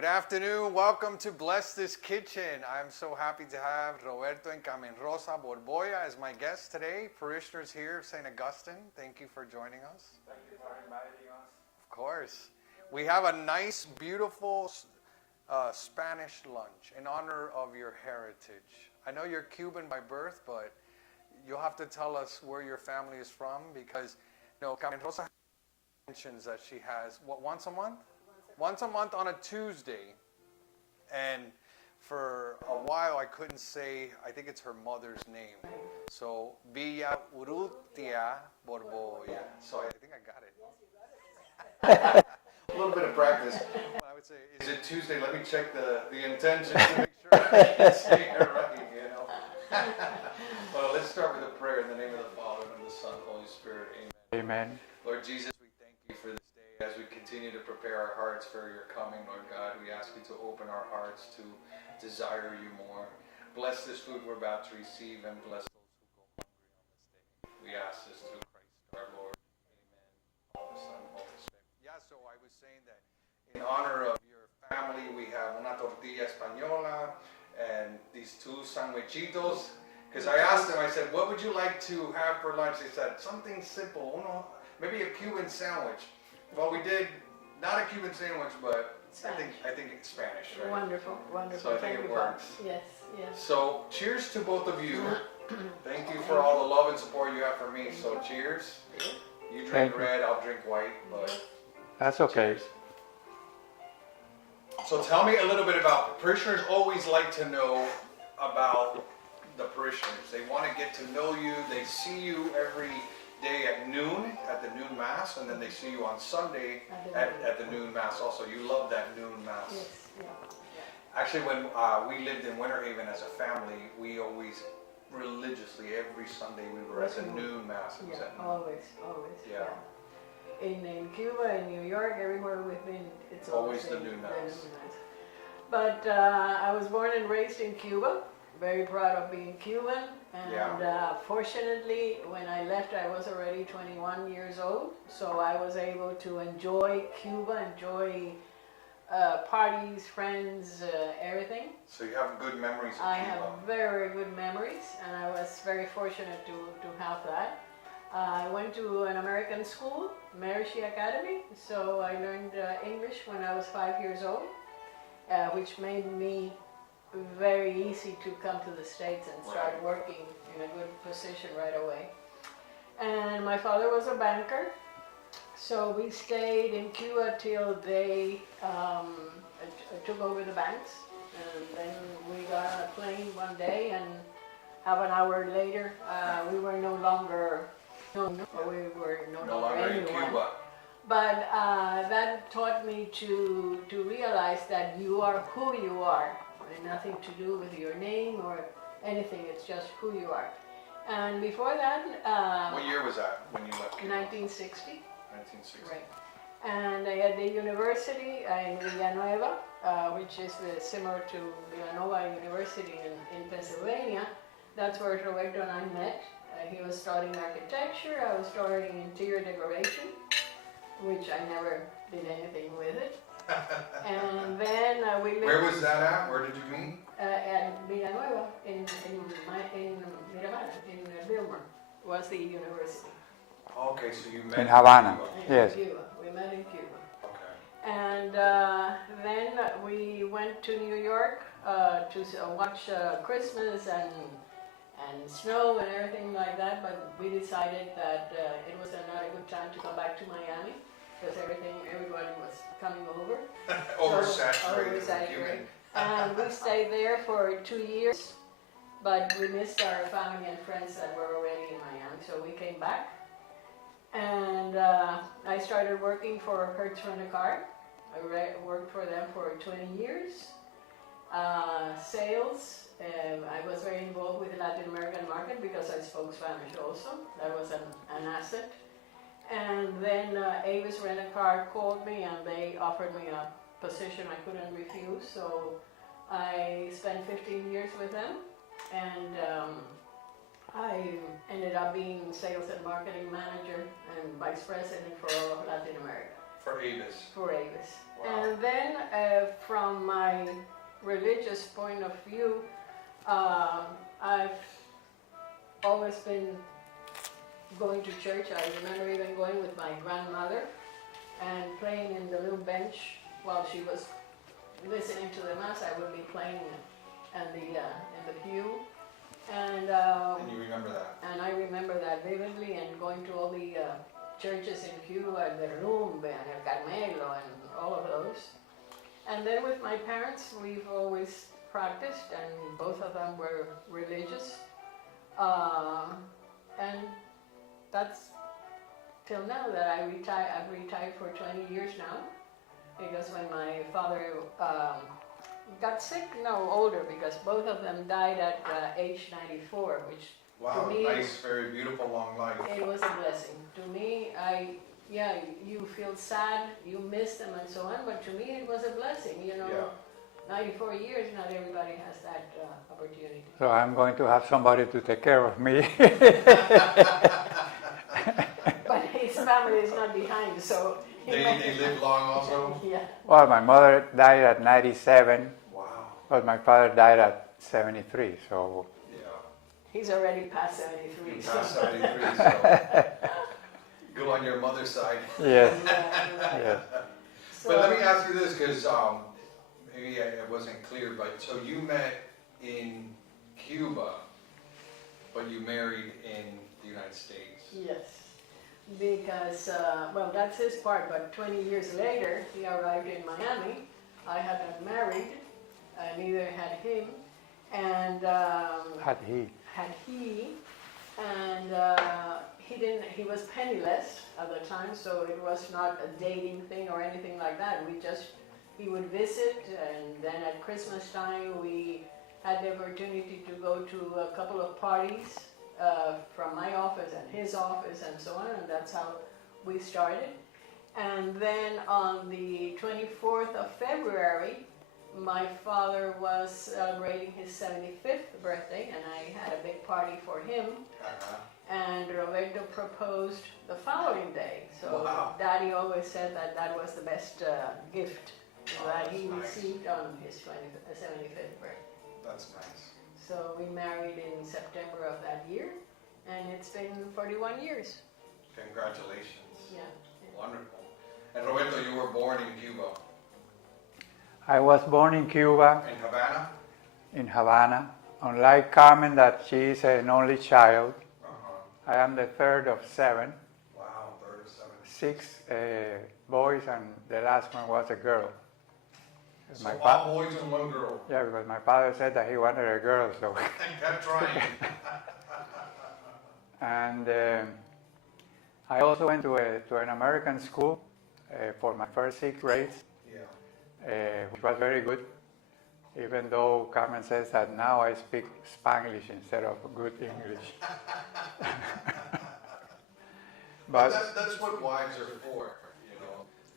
Good afternoon. Welcome to Bless This Kitchen. I'm so happy to have Roberto and Carmen Rosa Borboya as my guests today, parishioners here of St. Augustine. Thank you for joining us. Thank you for inviting us. Of course. We have a nice, beautiful Spanish lunch in honor of your heritage. I know you're Cuban by birth, but you'll have to tell us where your family is from because, Carmen Rosa mentions that she has, once a month? Once a month on a Tuesday. And for a while I couldn't say, I think it's her mother's name. So, Villa Urrutia Borboya. So I think I got it. A little bit of practice. I would say, is it Tuesday? Let me check the intention to make sure I can say it right, Well, let's start with a prayer in the name of the Father, and of the Son, Holy Spirit. Amen. Amen. Lord Jesus, we thank you for this day as we continue to prepare our hearts for your coming, Lord God. We ask you to open our hearts to desire you more. Bless this food we're about to receive and bless those who go hungry on this day. We ask this through Christ our Lord. Amen. Father, Son, Holy Spirit. Yeah, so I was saying that in honor of your family, we have una tortilla española and these two sandwichitos. Because I asked them, I said, what would you like to have for lunch? They said, something simple, maybe a Cuban sandwich. Well, we did not a Cuban sandwich, but Spanish. I think it's Spanish, right? Wonderful, wonderful. So I think it works. Yes, yes. So cheers to both of you. Thank you for all the love and support you have for me. So cheers. You drink red, I'll drink white, but That's okay. cheers. So tell me a little bit about, parishioners always like to know about the parishioners. They want to get to know you. They see you every day at noon, at the noon mass, and then they see you on Sunday at the noon mass also. You love that noon mass. Yes, yeah. Actually, when we lived in Winter Haven as a family, we always religiously, every Sunday, we were at the noon mass. It was at noon. Always. Yeah. In Cuba, in New York, everywhere we've been, it's Always always the noon mass. But I was born and raised in Cuba. Very proud of being Cuban, and fortunately, when I left, I was already 21 years old, so I was able to enjoy Cuba, enjoy parties, friends, everything. So you have good memories of I Cuba. have very good memories, and I was very fortunate to have that. I went to an American school, Marishi Academy, so I learned English when I was 5 years old, which made me very easy to come to the States and start working in a good position right away. And my father was a banker, so we stayed in Cuba till they took over the banks, and then we got on a plane one day, and half an hour later we were no longer in Cuba. But that taught me to realize that you are who you are. Nothing to do with your name or anything, it's just who you are. And before that... what year was that when you left Cuba? 1960. 1960. Right. And I had the university in Villanueva, which is similar to Villanova University in Pennsylvania. That's where Roberto and I met. He was studying architecture, I was studying interior decoration, which I never did anything with it. And then we lived... Where was that at? Where did you meet? At Villanueva, in Miramar, in Vilmar, was the university. Okay, so you met In Havana. Cuba. Yes. In Cuba. We met in Cuba. Okay. And then we went to New York to watch Christmas and snow and everything like that, but we decided that it was not a good time to come back to Miami, because everybody was coming over. Oversaturated with Oversaturated. Cuban. And we stayed there for 2 years, but we missed our family and friends that were already in Miami, so we came back. And I started working for Hertz Rent-A-Car. I worked for them for 20 years. Sales, I was very involved with the Latin American market because I spoke Spanish also. That was an asset. And then Avis Rent-A-Car called me and they offered me a position I couldn't refuse. So I spent 15 years with them, and I ended up being sales and marketing manager and vice president for all of Latin America. For Avis. for Avis. Wow. And then, from my religious point of view, I've always been going to church. I remember even going with my grandmother and playing in the little bench while she was listening to the mass. I would be playing in the pew, and And you remember that? and I remember that vividly, and going to all the churches in Cuba, the Rumbe and El Carmelo and all of those. And then with my parents, we've always practiced, and both of them were religious. And that's till now that I've retired for 20 years now, because when my father got sick, older, because both of them died at age 94, which Wow, to me, nice, very beautiful, long life. it was a blessing. To me, you feel sad, you miss them and so on, but to me it was a blessing, Yeah. 94 years, not everybody has that opportunity. So I'm going to have somebody to take care of me. But his family is not behind, so... They live long also? Yeah. Well, my mother died at 97, Wow. but my father died at 73. So Yeah. He's already past 73. You So. passed 73, so go on your mother's side. yes, Yeah, right. yes. But let me ask you this, because maybe it wasn't clear, but so you met in Cuba, but you married in the United States. Yes, because, well, that's his part, but 20 years later, he arrived in Miami. I had not married, neither had him, and Had he? He was penniless at the time, so it was not a dating thing or anything like that. He would visit, and then at Christmas time, we had the opportunity to go to a couple of parties from my office and his office and so on, and that's how we started. And then on the 24th of February, my father was celebrating his 75th birthday, and I had a big party for him. Uh-huh. And Roberto proposed the following day. So Wow. Daddy always said that was the best gift Oh, that that's he nice. received on his 75th birthday. That's nice. So we married in September of that year, and it's been 41 years. Congratulations. Yeah. Wonderful. And Roberto, you were born in Cuba, I was born in Cuba, in Havana? in Havana. Unlike Carmen, that she is an only child, Uh-huh. I am the third of 7, Wow, 37. 6 boys, and the last one was a girl. So My all boys and one girl. Yeah, because my father said that he wanted a girl, so. Kept trying. And I also went to an American school for my first 6 grades, Yeah. which was very good, even though Carmen says that now I speak Spanglish instead of good English. But But that's what wives are for,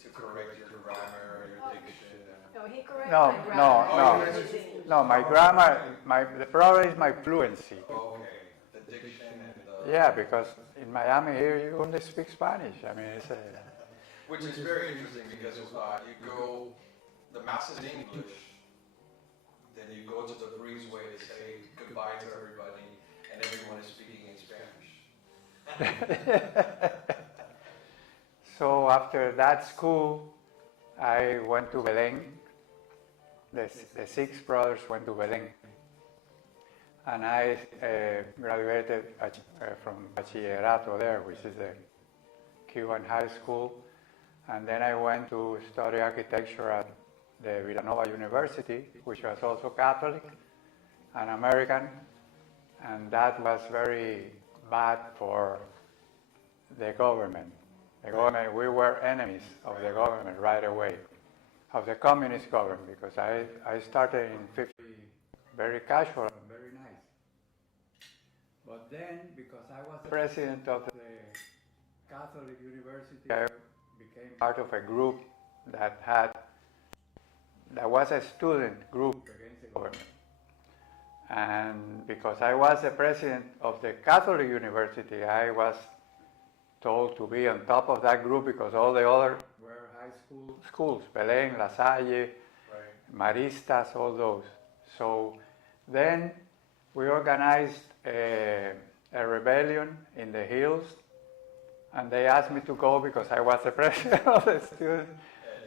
to correct your grammar, your diction. No, he corrected No, my grammar. no, Oh, no. you didn't- no, my grammar, the problem is my fluency. Oh, okay, the diction and the... Yeah, because in Miami here you only speak Spanish. I mean, it's Which is very interesting because you go, the mass is in English, then you go to the breezeway to say goodbye to everybody, and everyone is speaking in Spanish. So after that school, I went to Belén. The 6 brothers went to Belén. And I graduated from Bachillerato there, which is the Cuban high school. And then I went to study architecture at the Villanova University, which was also Catholic and American. And that was very bad for the government. We were enemies of the government right away, of the communist government, because I started in 50, very casual and very nice. But then, because I was the president of the Catholic University, I became part of a group that was a student group against the government. And because I was the president of the Catholic University, I was told to be on top of that group because all the others were schools, Belén, La Salle, Right. Maristas, all those. So then we organized a rebellion in the hills, and they asked me to go because I was the president of the students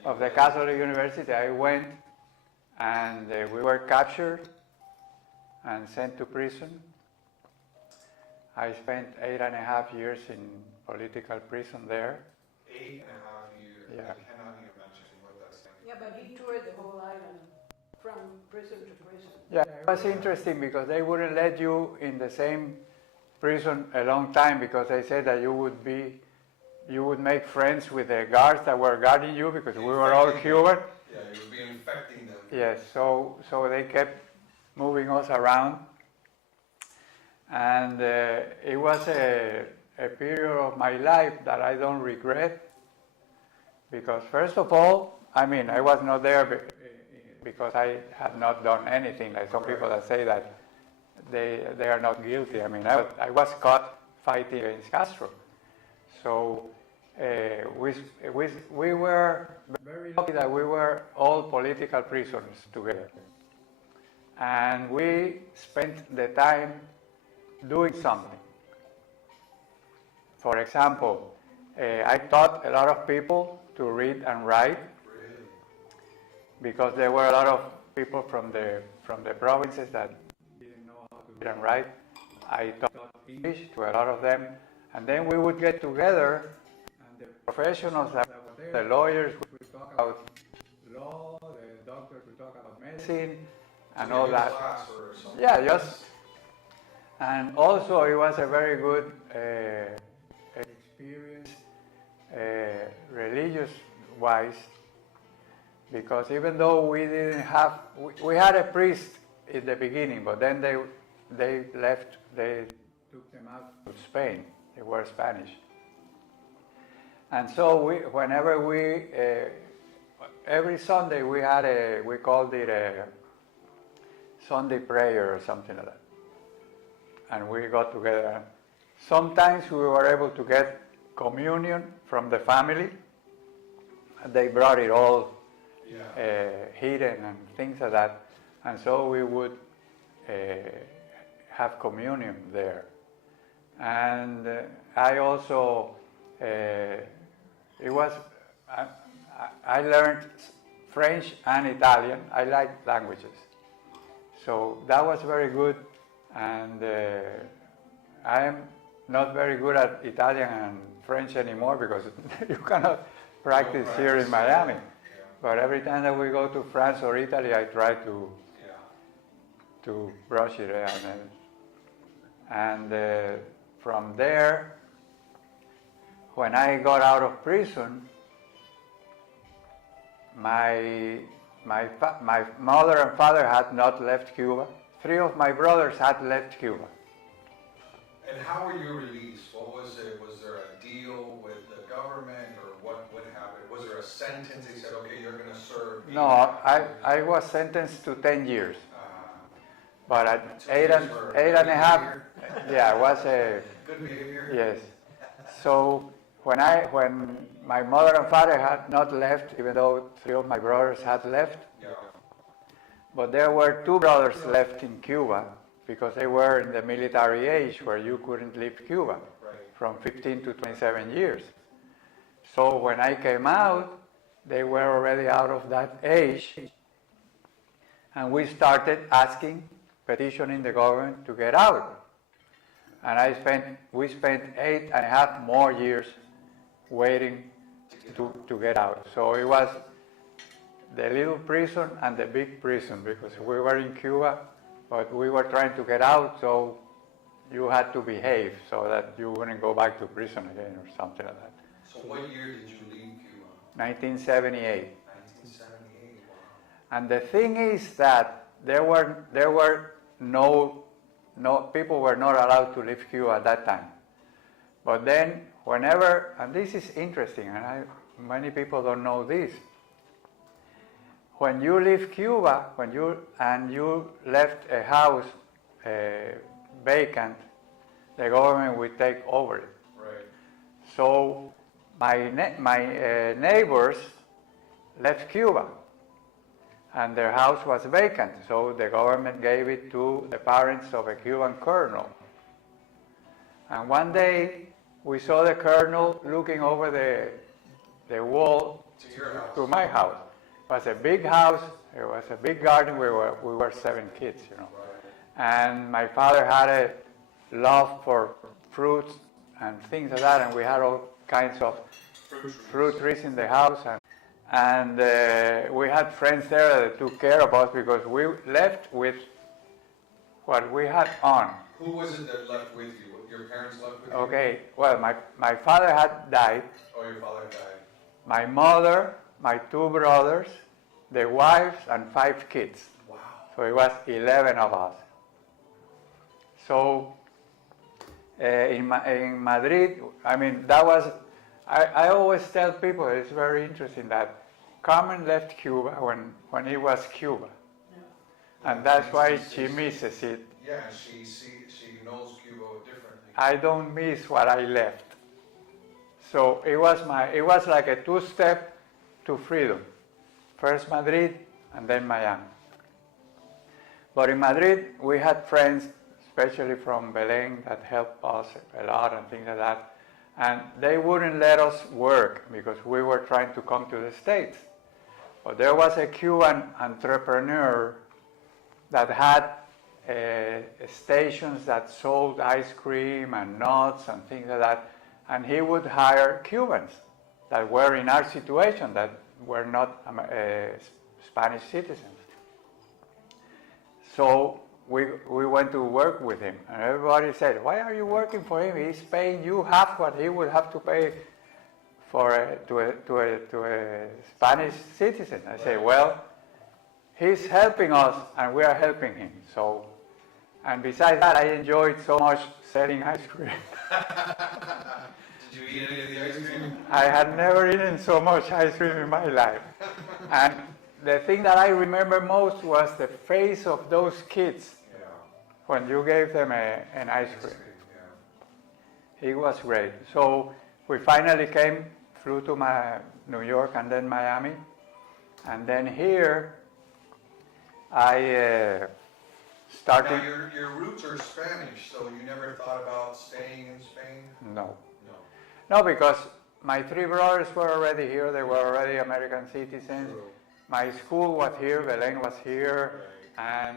of the Catholic University. I went, and we were captured and sent to prison. I spent 8.5 years in political prison there. 8.5 years. Yeah. I cannot even imagine what that's like. Yeah, but he toured the whole island from prison to prison. Yeah, it was interesting because they wouldn't let you in the same prison a long time because they said that you would make friends with the guards that were guarding you because we were all Cuban. Yeah, you would be infecting them. Yes, so they kept moving us around, and it was a period of my life that I don't regret because first of all, I mean, I was not there because I had not done anything, like some people that say that they are not guilty. I mean, I was caught fighting against Castro. So we were very lucky that we were all political prisoners together. And we spent the time doing something. For example, I taught a lot of people to read and write because there were a lot of people from the provinces that didn't know how to read and write. I taught English to a lot of them, and then we would get together, and the professionals that were there, the lawyers would talk about law, the doctors would talk about medicine, and all that. Yeah, just, and also it was a very good experience, religious-wise, because even though we didn't have, we had a priest in the beginning, but then they left, they took them out to Spain. They were Spanish. And so whenever every Sunday we had we called it a Sunday prayer or something like that. And we got together. Sometimes we were able to get communion from the family. They brought it all hidden and things like that. And so we would have communion there. And I also, I learned French and Italian. I like languages. So that was very good. And I am not very good at Italian and French anymore because you cannot practice here in Miami. But every time that we go to France or Italy, I try to brush it. And from there, when I got out of prison, my mother and father had not left Cuba. 3 of my brothers had left Cuba. And how were you released? What was it? Was there a deal with the government, or what happened? Was there a sentence? They said, okay, you're going to serve. No, I was sentenced to 10 years. But at 8.5, yeah, it was a good behavior. Yes. So when my mother and father had not left, even though 3 of my brothers had left, but there were 2 brothers left in Cuba because they were in the military age where you couldn't leave Cuba from 15 to 27 years. So when I came out, they were already out of that age, and we started petitioning the government to get out. And we spent 8.5 more years waiting to get out. So it was the little prison and the big prison because we were in Cuba, but we were trying to get out, so you had to behave so that you wouldn't go back to prison again or something like that. So what year did you leave Cuba? 1978. 1978, wow. And the thing is that there were no people were not allowed to leave Cuba at that time. But then whenever, and this is interesting, and many people don't know this, when you leave Cuba, when you left a house vacant, the government will take over it. Right. So my neighbors, left Cuba, and their house was vacant, so the government gave it to the parents of a Cuban colonel. And one day, we saw the colonel looking over the wall To your house. to my house. It was a big house, it was a big garden, we were 7 kids, you know. And my father had a love for fruits and things like that, and we had all kinds of fruit trees in the house. And we had friends there that took care of us because we left with what we had on. Who was it that left with you? Your parents left with you? Okay, well, my father had died. Oh, your father died. My mother, my 2 brothers, the wives, and 5 kids. Wow. So it was 11 of us. So in Madrid, I mean, that was, I always tell people it's very interesting that Carmen left Cuba when it was Cuba. And that's why she misses it. Yeah, she knows Cuba differently. I don't miss what I left. So it was like a 2-step to freedom. First Madrid and then Miami. But in Madrid, we had friends, especially from Belém, that helped us a lot and things like that. And they wouldn't let us work because we were trying to come to the States. But there was a Cuban entrepreneur that had stations that sold ice cream and nuts and things like that. And he would hire Cubans that were in our situation, that were not Spanish citizens. So we went to work with him, and everybody said, "Why are you working for him? He's paying you half what he would have to pay to a Spanish citizen." I say, "Well, he's helping us, and we are helping him." So, and besides that, I enjoyed so much selling ice cream. Did you eat any of the ice cream? I had never eaten so much ice cream in my life. And the thing that I remember most was the face of those kids when you gave them an ice cream. It was great. So we finally flew to New York and then Miami. And then here, I started... Now, your roots are Spanish, so you never thought about staying in Spain? No. No. No, because my 3 brothers were already here. They were already American citizens. True. My school was here. Belém was here. Right.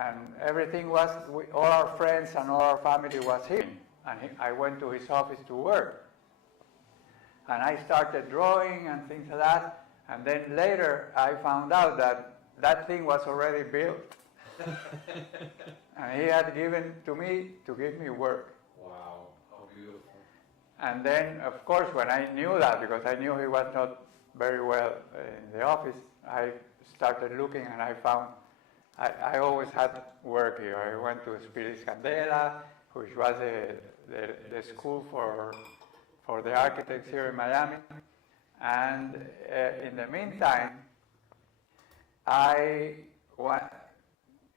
And everything was, all our friends and all our family was here. And I went to his office to work. And I started drawing and things like that. And then later I found out that thing was already built. And he had given to me to give me work. Wow, how beautiful. And then, of course, when I knew that, because I knew he was not very well in the office, I started looking and I found, I always had work here. I went to Spiris Candela, which was the school for the architects here in Miami. And in the meantime,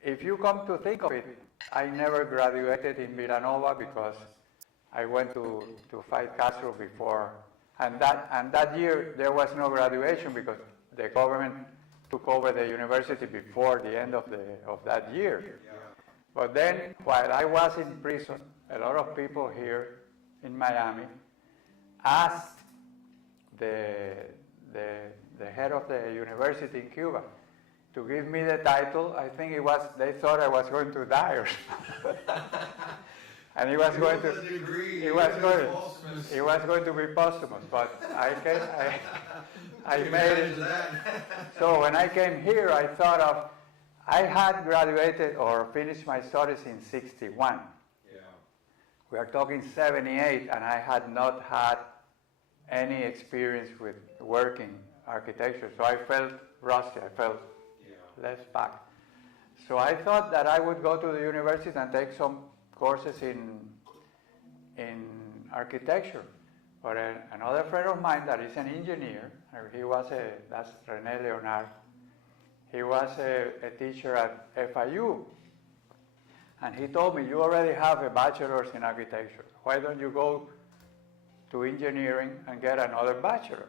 if you come to think of it, I never graduated in Villanova because I went to fight Castro before. And that year, there was no graduation because the government took over the university before the end of that year. But then, while I was in prison, a lot of people here in Miami asked the head of the university in Cuba to give me the title. I think they thought I was going to die or something. And it was going to be posthumous, but I made it. So when I came here, I thought I had graduated or finished my studies in 61. Yeah. We are talking 78, and I had not had any experience with working architecture, so I felt rusty. I felt left back. So I thought that I would go to the university and take some courses in architecture. But another friend of mine that is an engineer, that's René Leonard, he was a teacher at FIU. And he told me, you already have a bachelor's in architecture. Why don't you go to engineering and get another bachelor?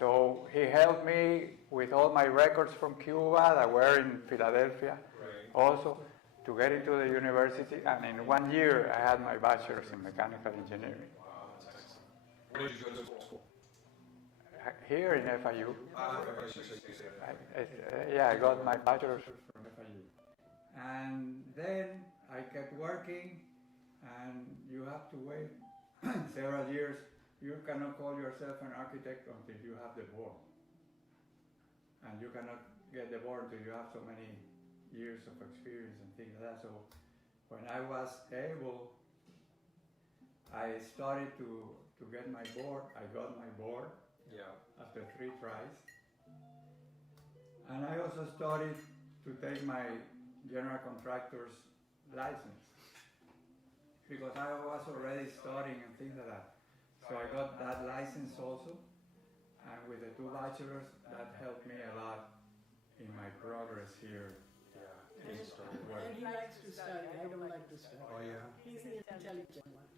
So he helped me with all my records from Cuba that were in Philadelphia, also to get into the university. And in 1 year, I had my bachelor's in mechanical engineering. Where did you go to school? Here in FIU. FIU. Yeah, I got my bachelor's from FIU. And then I kept working, and you have to wait several years. You cannot call yourself an architect until you have the board. And you cannot get the board until you have so many years of experience and things like that. So when I was able, I started to get my board. I got my board after 3 tries. And I also started to take my general contractor's license because I was already studying and things like that. So I got that license also, and with the 2 bachelors, that helped me a lot in my progress here. And he likes to study. I don't like to study. Oh yeah. He's the intelligent one.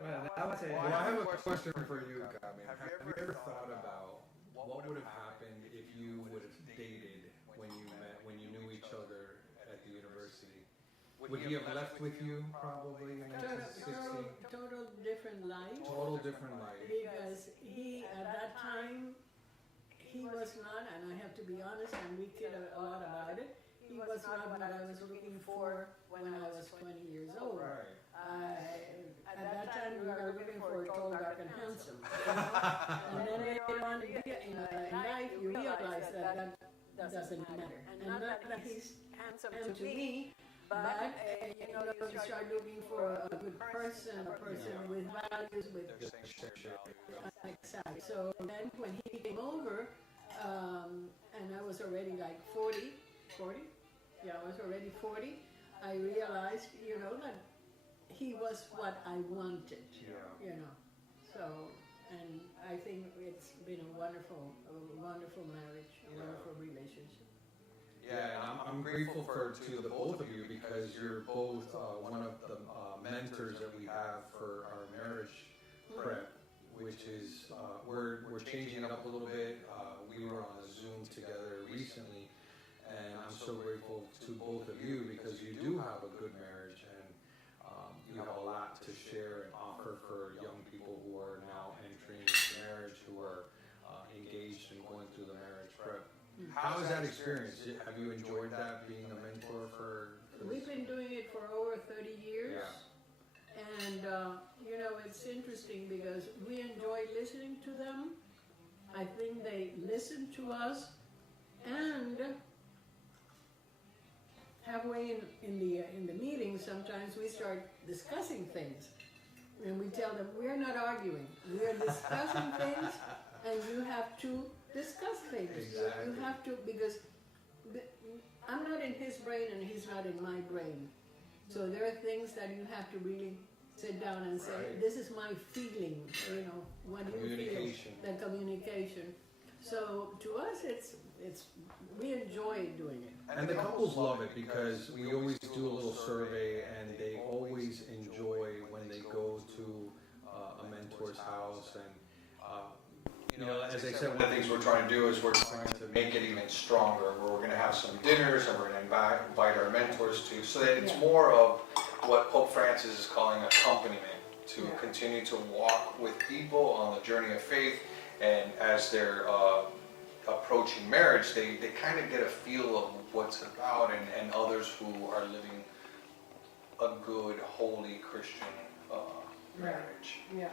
Well, that was a... Well, I have a question for you, Gabby. Have you ever thought about what would have happened if you would have dated when you met, when you knew each other at the university? Would he have left with you probably in 1960? Total different life. Total different life. Because he, at that time, he was not, and I have to be honest, and we kid a lot about it, he was not what I was looking for when I was 20 years old. Right. At that time, we were looking for tall, dark, and handsome. You know? And then later on in life, you realize that doesn't matter. And not that he's handsome to me, but you know, you start looking for a good person, a person with values, with exactly. So then when he came over, and I was already like 40, yeah, I was already 40, I realized, you know, that he was what I wanted, you know. So, and I think it's been a wonderful marriage, a wonderful relationship. Yeah, and I'm grateful to the both of you because you're both one of the mentors that we have for our marriage prep, which is we're changing it up a little bit. We were on a Zoom together recently, and I'm so grateful to both of you because you do have a good marriage and you have a lot to share and offer for young people who are now entering marriage, who are engaged and going through the marriage prep. How is that experience? Have you enjoyed that, being a mentor for We've been doing it for over 30 years. Yeah. And, you know, it's interesting because we enjoy listening to them. I think they listen to us. And halfway in the meeting, sometimes we start discussing things. And we tell them, we're not arguing. We're discussing things, and you have to discuss things. Exactly. You have to, because I'm not in his brain and he's not in my brain. So there are things that you have to really sit down and say, Right. this is my feeling, you know, what do you feel? Communication. The communication. So to us, it's we enjoy doing it. And the couples love it because we always do a little survey and they always enjoy when they go to a mentor's house. And, you know, as I said, One of the things we're trying to do is we're trying to make it even stronger. Where we're going to have some dinners and we're going to invite our mentors to, so that it's more of what Pope Francis is calling accompaniment, to continue to walk with people on the journey of faith. And as they're approaching marriage, they kind of get a feel of what's about, and others who are living a good, holy Christian marriage. Yeah.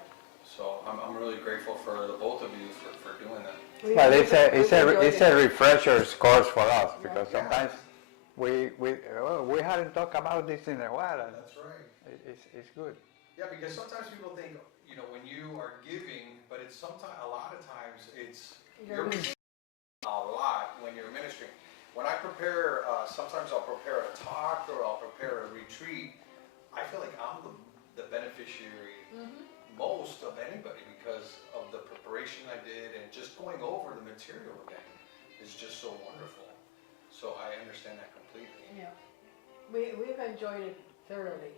So I'm really grateful for the both of you for doing that. Well, it's a refresher course for us because sometimes we hadn't talked about this in a while. And That's right. it's good. Yeah, because sometimes people think, you know, when you are giving, but it's sometimes, a lot of times, it's you're receiving a lot when you're ministering. When I prepare, sometimes I'll prepare a talk or I'll prepare a retreat. I feel like I'm the beneficiary most of anybody because of the preparation I did, and just going over the material again is just so wonderful. So I understand that completely. Yeah, we've enjoyed it thoroughly.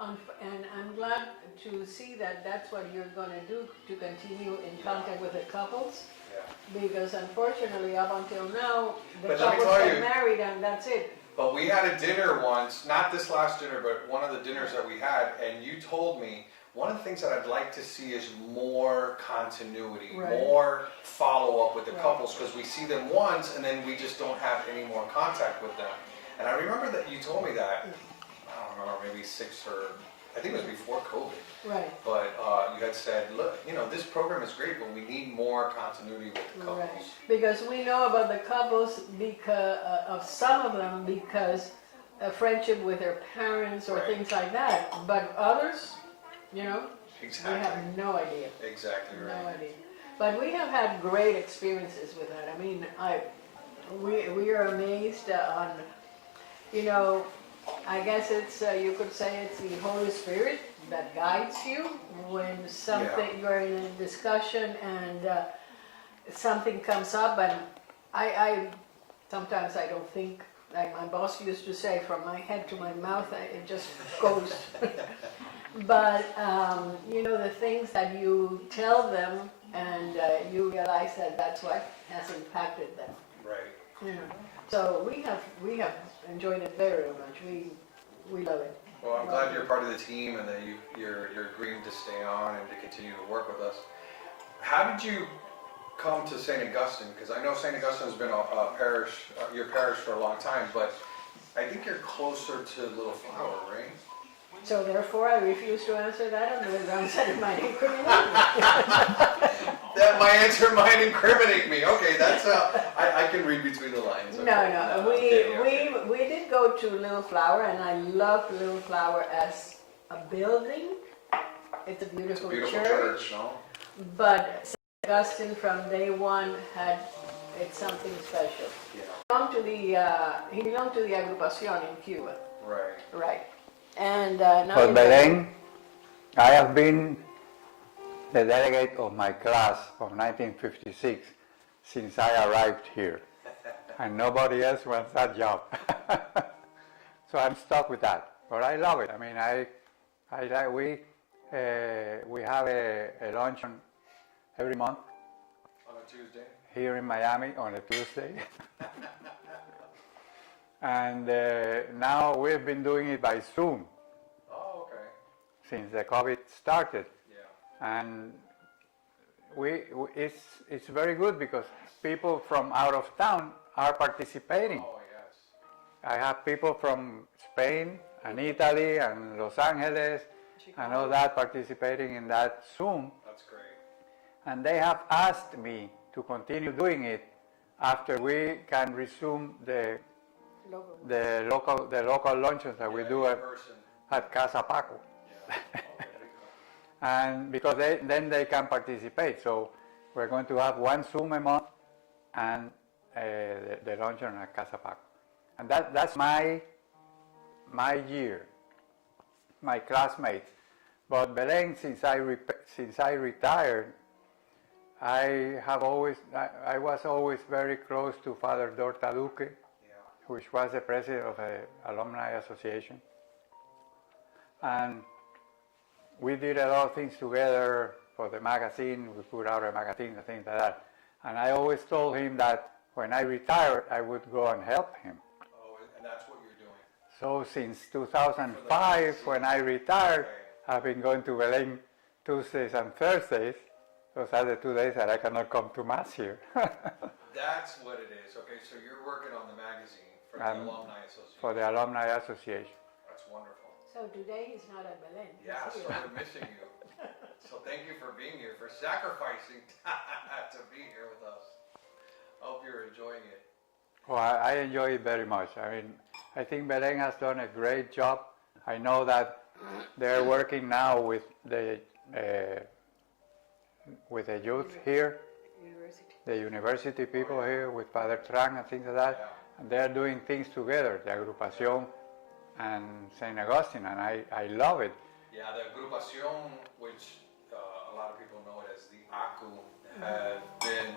And I'm glad to see that that's what you're going to do to continue in contact with the couples. Yeah. Because unfortunately, up until now, the But let me couples tell get you- married and that's it. But we had a dinner once, not this last dinner, but one of the dinners that we had, and you told me one of the things that I'd like to see is more continuity, Right. more follow up with the Right. couples, because we see them once and then we just don't have any more contact with them. And I remember that you told me that, I don't remember, maybe I think it was before COVID. Right. But you had said, look, this program is great, but we need more continuity with the couples. Right. Because we know about the couples because of some of them because a friendship with their parents or Right. things like that. But others, we have Exactly. no idea. Exactly No right. idea. But we have had great experiences with that. I mean, we are amazed on, I guess it's, you could say it's the Holy Spirit that guides you when something, you're in a discussion and something comes up and sometimes I don't think, like my boss used to say, from my head to my mouth, it just goes. But, the things that you tell them and you realize that that's what has impacted them. Right. So we have enjoyed it very much. We love it. Well, I'm glad you're part of the team and that you're agreeing to stay on and to continue to work with us. How did you come to St. Augustine? Because I know St. Augustine's been a parish, your parish for a long time, but I think you're closer to Little Flower, right? So therefore, I refuse to answer that on the grounds that it might incriminate me. That my answer might incriminate me. Okay, that's I can read between the lines. Okay. No. I'm kidding, okay. We did go to Little Flower, and I love Little Flower as a building. It's a It's a beautiful, beautiful church, no? But St. Augustine from day one it's something special. Yeah. He belonged to the Agrupación in Cuba, Right. right? And now For in Belén, I have been the delegate of my class of 1956 since I arrived here. And nobody else wants that job. So I'm stuck with that. But I love it. I mean, we have a luncheon every month On a Tuesday. here in Miami on a Tuesday. And now we've been doing it by Zoom Oh, okay. since the COVID started. Yeah. And it's very good because people from out of town are participating. Oh, yes. I have people from Spain and Italy and Los Angeles and all that participating in that Zoom. That's great. And they have asked me to continue doing it after we can resume the local luncheons that we do in person. at Casa Paco. Yeah. Okay. And because then they can participate. So we're going to have one Zoom a month and the luncheon at Casa Paco. And that's my year, my classmates. But Belén, since I retired, I was always very close to Father Dorta Duque, Yeah. which was the president of the Alumni Association. And we did a lot of things together for the magazine. We put out a magazine and things like that. And I always told him that when I retired, I would go and help him. Oh, and that's what you're doing. So since 2005, when I retired, I've been going to Belén Tuesdays and Thursdays. Those are the 2 days that I cannot come to Mass here. That's what it is. Okay, so you're working on the magazine for the Alumni Association. For the Alumni Association. That's wonderful. So today he's not at Belén. he's Yeah, so here. we're missing you. So thank you for being here, for sacrificing to be here with us. Hope you're enjoying it. Well, I enjoy it very much. I mean, I think Belén has done a great job. I know that they're working now with the youth here, University. the university people here, with Father Trang and things like that. And they're doing things together, the Agrupación and St. Augustine, and I love it. Yeah, the Agrupación, which a lot of people know it as the ACU, have been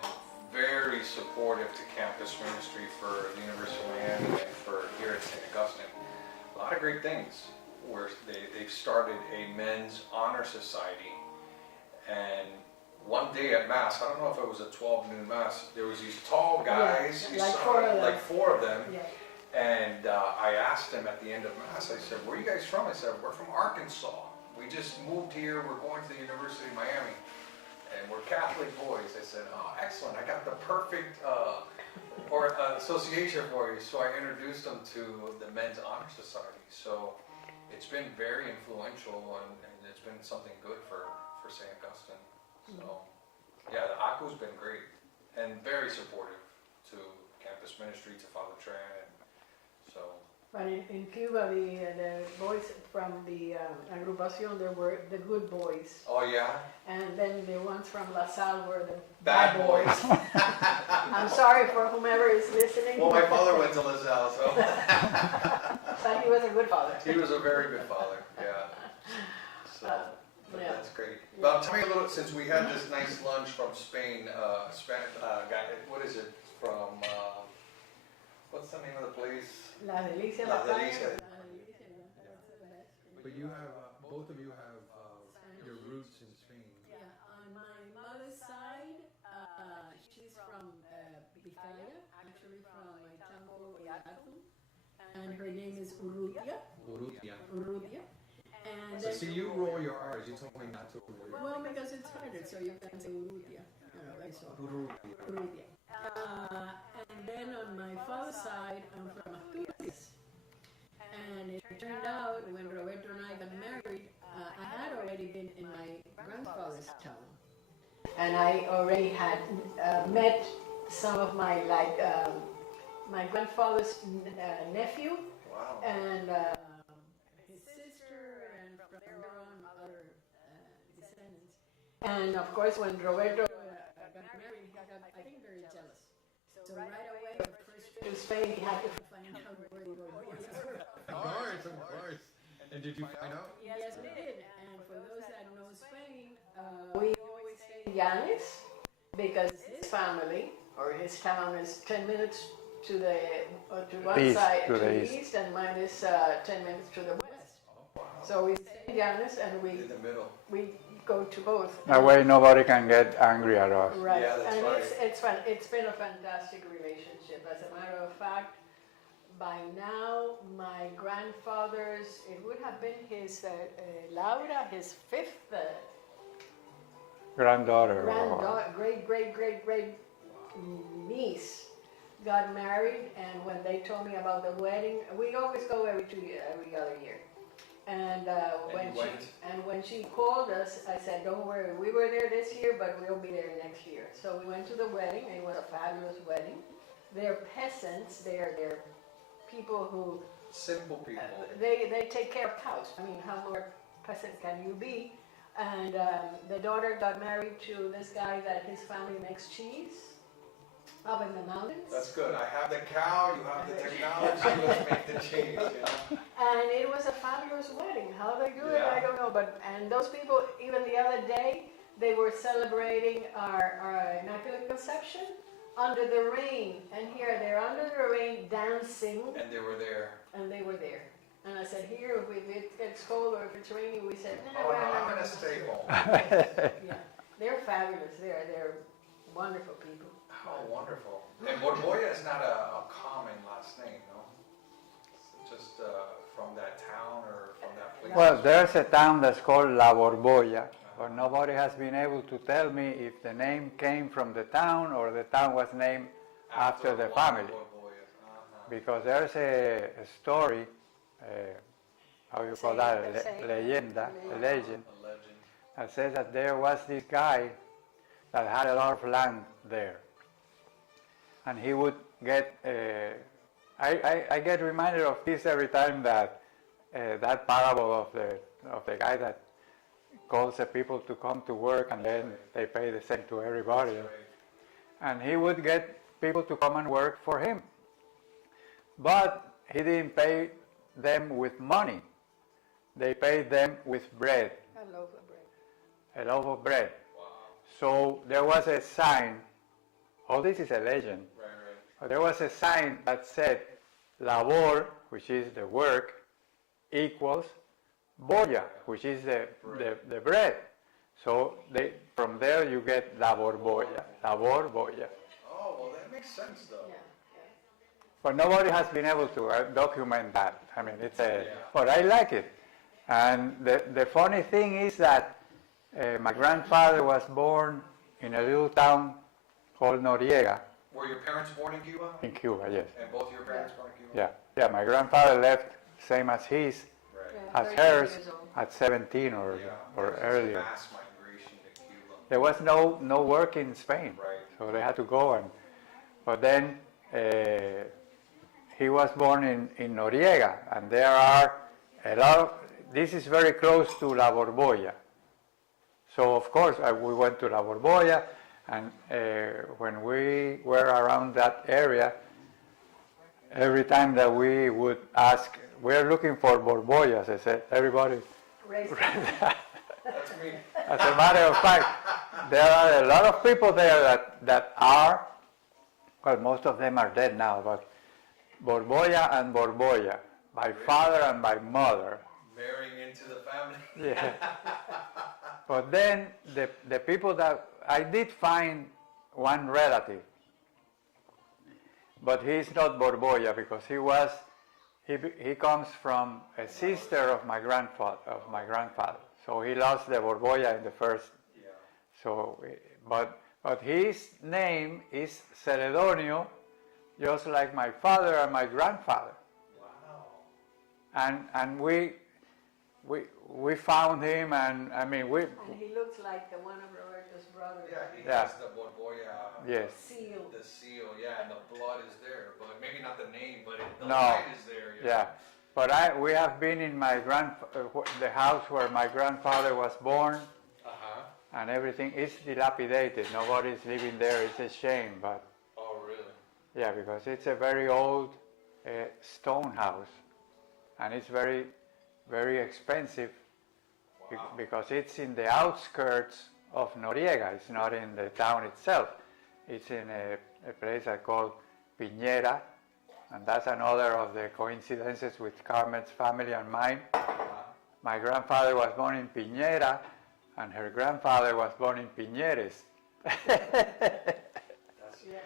very supportive to campus ministry for the University of Miami and for here at St. Augustine. A lot of great things. where they've started a men's honor society. And one day at Mass, I don't know if it was a 12 noon Mass, there was these tall guys, Yeah, like four of them. like four of them. Yeah. And I asked them at the end of Mass, I said, where are you guys from? I said, we're from Arkansas. We just moved here, we're going to the University of Miami. And we're Catholic boys. I said, oh, excellent, I got the perfect association for you. So I introduced them to the Men's Honor Society. So it's been very influential, and it's been something good for St. Augustine. So yeah, the ACU's been great and very supportive to campus ministry, to Father Tran. And so But in Cuba, the boys from the Agrupación, they were the good boys. oh yeah, And then the ones from La Salle were the bad boys. I'm sorry for whomever is listening. Well, my father went to LaSalle, so But he was a good father. he was a very good father. Yeah. So but yeah. that's great. But tell me a little, since we had this nice lunch from Spain, what is it from? What's the name of the place? La Delicia. La Delicia. But you have, both of you have your roots in Spain. Yeah, on my mother's side, she's from Vizcaya, actually from my town called Oyarzun, and her name is Urrutia. Urrutia. Urrutia. And So then, see, you roll your R's. You told me not to roll your well, because it's harder, so you can say Urrutia. So Urrutia. Urrutia. And then on my father's side, I'm from Asturias. And it turned out when Roberto and I got married, I had already been in my grandfather's town. And I already had met some of my, my grandfather's nephew Wow. and his sister, and from there on, other descendants. And of course, when Roberto got married, he got, I think, very jealous. So right away, the first trip to Spain, he had to find out where the boys were. Of course. And did you find out? Yes, we did. And for those that know Spain, we always say Llanes because his family or his town is 10 minutes to the to one East, side to to the the east. east, and mine is 10 minutes to the west. So we say Llanes, and In the middle. we go to both. That way nobody can get angry at us. Right, Yeah, that's and right. it's fun. It's been a fantastic relationship. As a matter of fact, by now my grandfather's, it would have been his Laura, his fifth Granddaughter. granddaughter, great niece got married, and when they told me about the wedding, we always go every other year. And you went? when she called us, I said, "Don't worry, we were there this year, but we'll be there next year." So we went to the wedding. It was a fabulous wedding. They're peasants. They're people who Simple people. they take care of cows. I mean, how more peasant can you be? And the daughter got married to this guy that his family makes cheese up in the mountains. That's good. I have the cow, you have the technology, let's make the cheese, you know? And it was a fabulous wedding. How they do it, Yeah. I don't know. And those people, even the other day, they were celebrating our Immaculate Conception under the rain. And here they're under the rain dancing, And they were there. and they were there. And I said, here, if it gets cold or if it's rainy, we said, Oh, no, I'm gonna stay home. Yeah, they're fabulous. They're wonderful people. How wonderful. And Borboya is not a common last name, no? It's just from that town or from that place? Well, there's a town that's called La Borbolla, but nobody has been able to tell me if the name came from the town or the town was named after the one of family. Borboyas. Uh-huh. Because there's a story, how you call that, leyenda, a legend, A legend. that says that there was this guy that had a lot of land there. And he would get, I get reminded of this every time that that parable of the guy that calls the people to come to work and then they pay the same to everybody. And he would get people to come and work for him. But he didn't pay them with money. They paid them with bread, A loaf of bread. a loaf of bread. Wow. So there was a sign, all this is a legend, Right, right. but there was a sign that said labor, which is the work, equals boya, which is the bread. So from there you get la borbolla, boya. Oh, well, that makes sense, though. Yeah. But nobody has been able to document that. I mean, but I like it. And the funny thing is that my grandfather was born in a little town called Noriega Were your parents born in Cuba? in Cuba, yes. And both of your parents born in Cuba? Yeah, my grandfather left same as his, Right. Yeah, as 13 hers, years old. at 17 or There's earlier. mass migration to Cuba. There was no work in Spain, Right. so they had to go. But then he was born in Noriega, and there are a lot of, this is very close to La Borbolla. So of course we went to La Borbolla, and when we were around that area, every time that we would ask, we're looking for borbollas, I said, everybody. Raised That's me. As a matter of fact, there are a lot of people there that are, well, most of them are dead now, but borbolla and borbolla, by father and by mother. Marrying into the family. Yeah. But then the people that, I did find one relative, but he's not borbolla because he comes from a sister of my grandfather. So he lost the borbolla in the first. Yeah. So, but his name is Celedonio, just like my father and my grandfather. Wow. And we found him, and I mean And he looks like the one of Roberto's brothers. Yeah, he Yeah. has the borbolla. Yes. Seal. The seal, yeah, and the blood is there, but maybe not the name, but the No. line is there. You know? Yeah, but we have been in my the house where my grandfather was born, Uh-huh. and everything is dilapidated. Nobody's living there. It's a shame, but Oh, really? yeah, because it's a very old stone house, and it's very, very expensive because it's in the outskirts of Noriega. It's not in the town itself. It's in a place I call Piñera, and that's another of the coincidences with Carmen's family and mine. My grandfather was born in Piñera, and her grandfather was born in Piñeres. That's Yeah,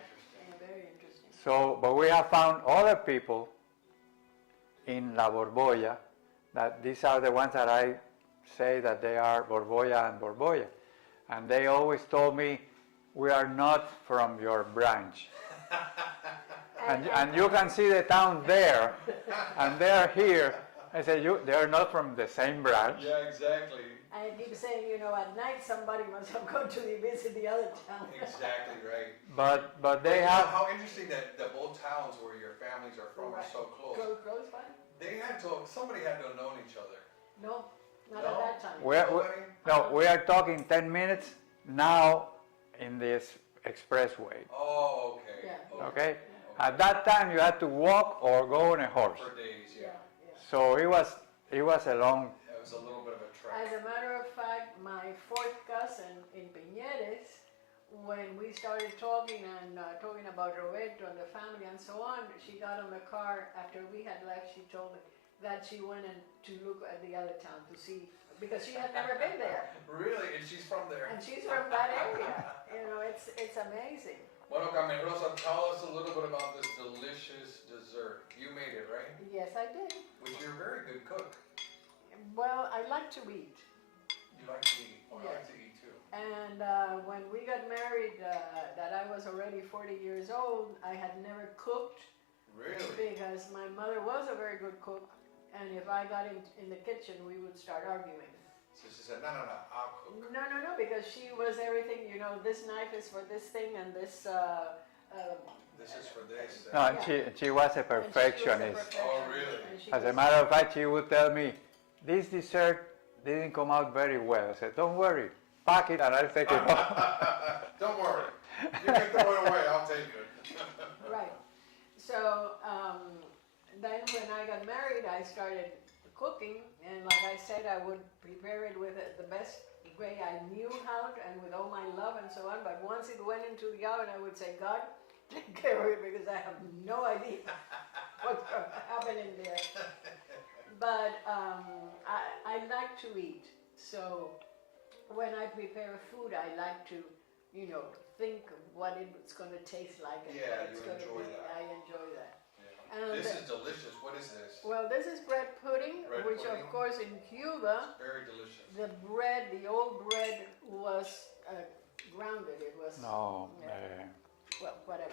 very interesting. So, but we have found other people in La Borbolla, that these are the ones that I say that they are Borbolla and Borbolla. And they always told me, we are not from your branch. And you can see the town there, and they're here. I said, they're not from the same branch. Yeah, exactly. I keep saying, at night somebody must have gone to visit the other town. Exactly right. But they But have, how interesting that both towns where your families are from are so close. Close by? Somebody had to have known each other. No, not No? at that time. we are talking 10 minutes now in this expressway. Oh, okay. Yeah. Okay? At that time, you had to walk or go on a horse. For days, yeah. So it was a long. It was a little bit of a trek. As a matter of fact, my fourth cousin in Piñeres, when we started talking about Roberto and the family and so on, she got on the car after we had left. She told me that she went to look at the other town to see, because she had never been there, Really? And she's from there? and she's from that area. It's amazing. Bueno, Carmen Rosa, tell us a little bit about this delicious dessert. You made it, right? Yes, I did. Which you're a very good cook. Well, I like to eat. You like to eat. Oh, I like Yes. to eat too. And when we got married, that I was already 40 years old, I had never cooked Really? because my mother was a very good cook, and if I got in the kitchen, we would start arguing. So she said, no, I'll cook. No, because she was everything, this knife is for this thing, and this... This is for this. No, and she was a perfectionist. Oh, really? As a matter of fact, she would tell me, this dessert didn't come out very well. I said, don't worry, pack it and I'll take it home. Don't worry. You can throw it away, I'll take it. Right. So then when I got married, I started cooking, and like I said, I would prepare it with the best way I knew how to, and with all my love and so on. But once it went into the oven, I would say, God, take care of it, because I have no idea what's going to happen in there. But I to eat. So when I prepare food, I like to, you know, think of what it's going to taste like. And Yeah, what it's you gonna enjoy be. that. I enjoy that. Yeah. And This is delicious. What is this? well, this is bread pudding, Bread which pudding. of course in Cuba, Very delicious. the bread, the old bread was grounded. It was, No, well, whatever.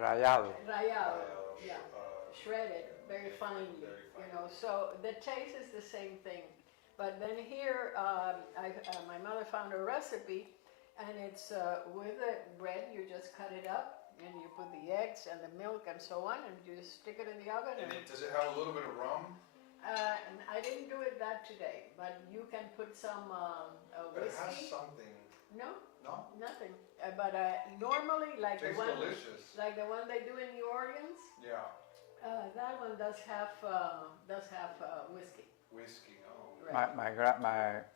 rayado. Rallado, yeah. Uh, Shredded very finely, Very you fine. know. So the taste is the same thing. But then here, my mother found a recipe, and it's with the bread, you just cut it up, and you put the eggs and the milk and so on, and you just stick it in the oven. and does it have a little bit of rum? And I didn't do it that today, but you can put some But it has whiskey. something. No, No? nothing. But normally, like the Tastes one, delicious. like the one they do in New Orleans, Yeah. that one does have whiskey. Whiskey. Oh. Right.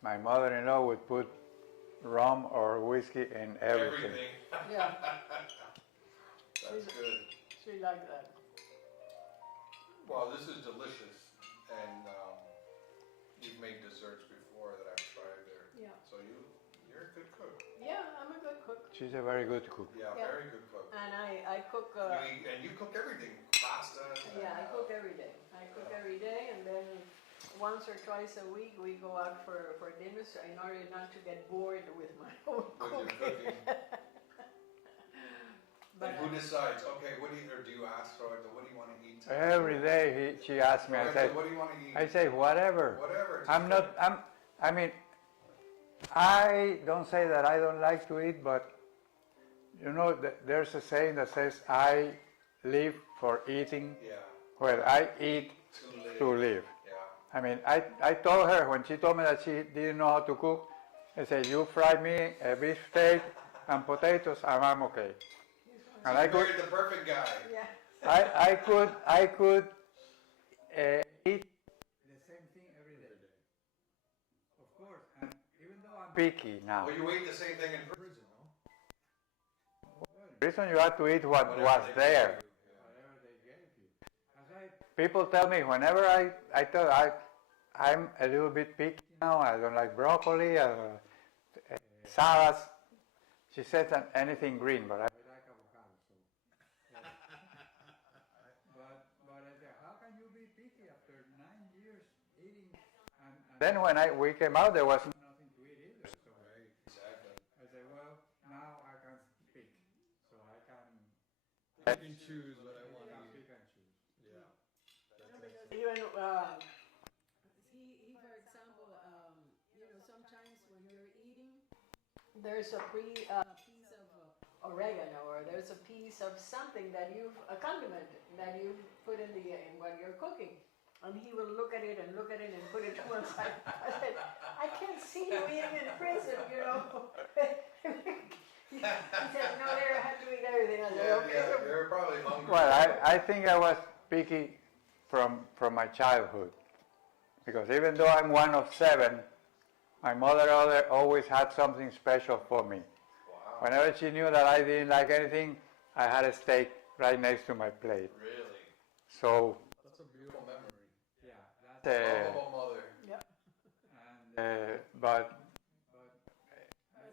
My mother-in-law would put rum or whiskey in everything. Yeah, That's good. she liked that. Well, this is delicious, and you've made desserts before that I've tried there. Yeah. So you're a good cook. Yeah, I'm a good cook, She's a very good cook. Yeah, Yeah. very good cook. and I cook. And you cook everything, pasta. Yeah, I cook every day. I cook every day, and then once or twice a week we go out for dinner, so in order not to get bored with my own With your cooking. But And who decides? Okay, what do you ask her? What do you want to eat? Every day she asks me, I Okay, say, what do you want to eat? I say whatever. Whatever. I'm not, I mean, I don't say that I don't like to eat, but you know, there's a saying that says, I live for eating. Yeah. Well, I eat to live. Yeah. I mean, I told her when she told me that she didn't know how to cook, I said, you fry me a beef steak and potatoes and I'm okay. And I You could, married the perfect guy. yeah, I could eat the same thing every day. Of course, and even though I'm picky now. Well, you ate the same thing in prison, no? The reason you have to eat what Whatever was they there. gave you, Whatever they gave you. People tell me whenever I'm a little bit picky now. I don't like broccoli, salads. She says that anything green, but I like avocado. So. but I say, how can you be picky after 9 years eating? And then when we came out, there was nothing to eat either. So Right, exactly. I said, well, now I can pick, so I can. I can choose what I want to eat. Pick and choose. Yeah. even he for example, you know, sometimes when you're eating, there's a piece of oregano, or there's a piece of something that a condiment that you've put in when you're cooking. And he will look at it and put it to one side. I said, I can't see you eating in prison, you know. He said, no, there, I have to eat everything. I said, okay. Yeah, you're probably hungry. Well, I think I was picky from my childhood, because even though I'm one of 7, my mother always had something special for me. Wow. Whenever she knew that I didn't like anything, I had a steak right next to my plate. Really? So, That's a beautiful memory. yeah, that's Lovable mother. Yeah. but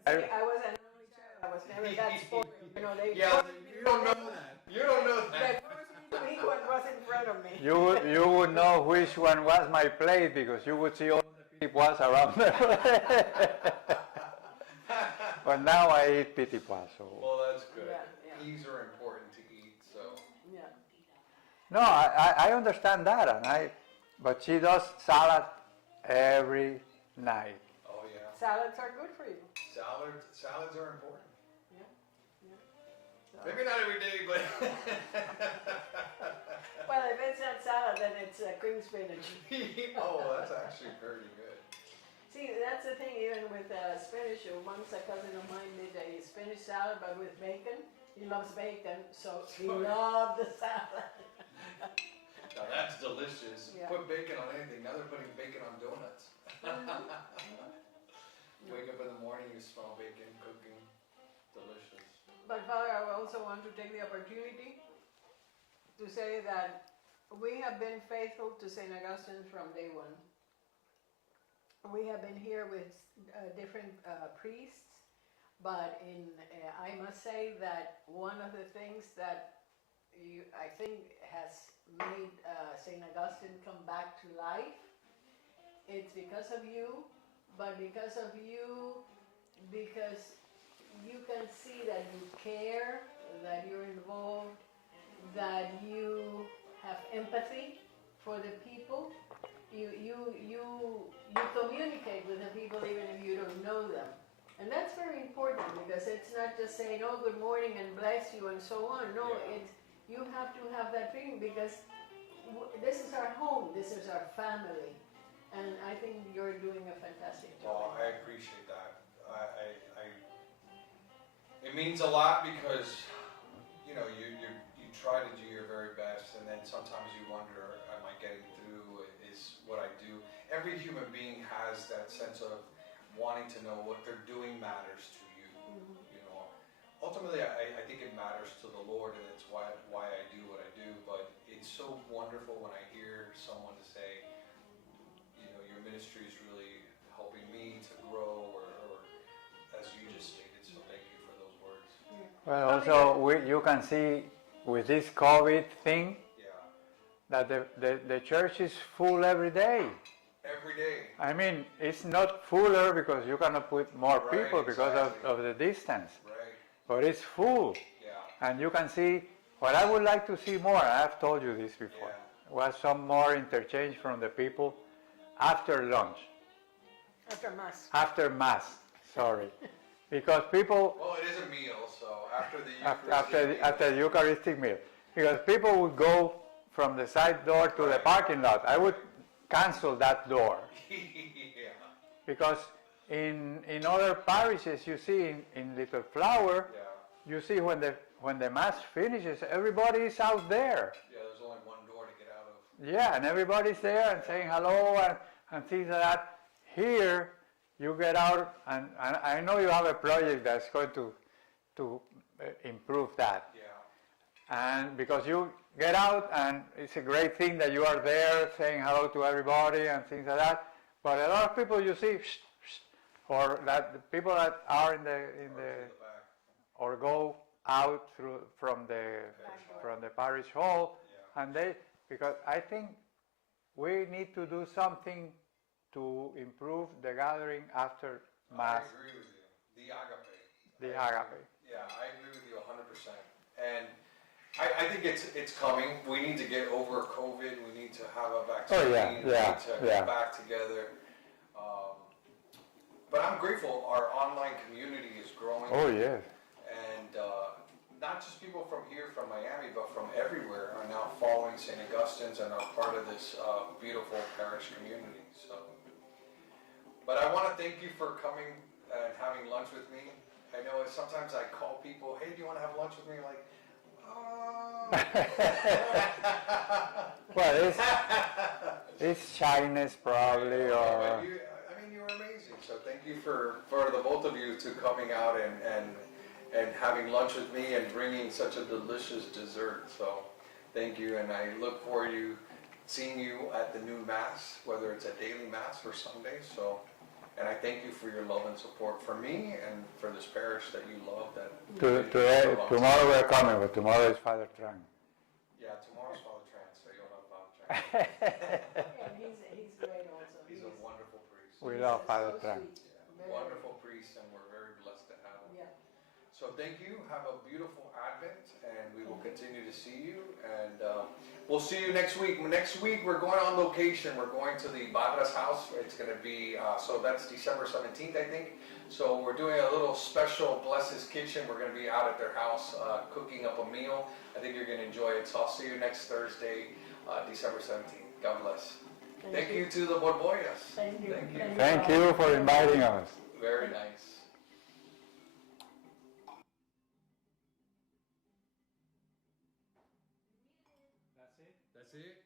See, I was an only child. I was never that spoiled. You know, they Yeah, forced me you don't know that. You don't know They that. forced me to eat what was in front of me. you would know which one was my plate, because you would see all the pitipois around the plate. But now I eat pitipois, so. Well, that's good. Yeah, yeah. Peas are important to eat, so. Yeah. No, I understand that, but she does salad every night. Oh yeah. Salads are good for you. Salads are important. Yeah. Yeah. So- Maybe not every day, but. Well, if it's not salad, then it's cream spinach. Oh, that's actually very good. See, that's the thing, even with spinach. Once a cousin of mine did a spinach salad, but with bacon. He loves bacon, so he loved the salad. Now that's delicious. Yeah. Put bacon on anything. Now they're putting bacon on donuts. Wake up in the morning, you smell bacon cooking. Delicious. But Father, I also want to take the opportunity to say that we have been faithful to St. Augustine from day one. We have been here with different priests, but I must say that one of the things that I think has made St. Augustine come back to life, it's because of you, but because of you, because you can see that you care, that you're involved, that you have empathy for the people. You communicate with the people even if you don't know them. And that's very important because it's not just saying, oh, good morning and bless you and so on. No, it's, you have to have that feeling because this is our home, this is our family. And I think you're doing a fantastic job. Well, I appreciate that. It means a lot because, you know, you try to do your very best, and then sometimes you wonder, am I getting through? Is what I do? Every human being has that sense of wanting to know what they're doing matters to you. You know, ultimately, I think it matters to the Lord, and it's why I do what I do. But it's so wonderful when I hear someone say, you know, your ministry is really helping me to grow, or as you just stated. So thank you for those words. Well, also you can see with this COVID thing Yeah, that the church is full every day. every day. I mean, it's not fuller because you cannot put more Right, people because exactly. of the distance, Right. but it's full. Yeah. And you can see, what I would like to see more, I've told you this before, was some more interchange from the people after lunch, After Mass. after Mass, sorry. Because people, Well, it is a meal, so after the after the Eucharistic meal, because people would go from the side door to the parking lot. I would cancel that door. yeah. Because in other parishes, you see in Little Flower, Yeah. you see when the Mass finishes, everybody is out there. Yeah, there's only one door to get out of. Yeah, and everybody's there and saying hello and things like that. Here, you get out, and I know you have a project that's going to improve that. Yeah. And because you get out, and it's a great thing that you are there saying hello to everybody and things like that. But a lot of people you see, or that the people that are in the Back. or go out from the parish hall, Yeah. and because I think we need to do something to improve the gathering after Mass, I agree with you. The agape. the agape. Yeah, I agree with you 100%. And I think it's coming. We need to get over COVID. We need to have a vaccine. Oh, yeah, We yeah, need to yeah. get back together. But I'm grateful our online community is growing. Oh yes. And not just people from here, from Miami, but from everywhere are now following St. Augustine's and are part of this beautiful parish community. So, but I want to thank you for coming and having lunch with me. I know sometimes I call people, hey, do you want to have lunch with me? Like, Well, it's shyness probably, or But you were amazing. So thank you for the both of you to coming out and having lunch with me and bringing such a delicious dessert. So thank you, and I look forward to seeing you at the new Mass, whether it's a daily Mass or Sunday. So, and I thank you for your love and support for me and for this parish that you love. tomorrow we're coming, but tomorrow is Father Trang. Yeah, tomorrow's Father Trans, so you'll have Father Trans. Yeah, he's great also. He's a wonderful priest. We love Father so Trang. sweet. Yeah, Very- wonderful priest, and we're very blessed to have him. Yeah. So thank you. Have a beautiful Advent, and we will continue to see you. And we'll see you next week. Next week we're going on location. We're going to the Badra's house. It's going to be so that's December 17th, I think. So we're doing a little special Bless His Kitchen. We're going to be out at their house cooking up a meal. I think you're going to enjoy it. So I'll see you next Thursday, December 17th. God bless. Thank you to the Borboyas. Thank you. Thank you. Thank you for inviting us. Very nice. That's it?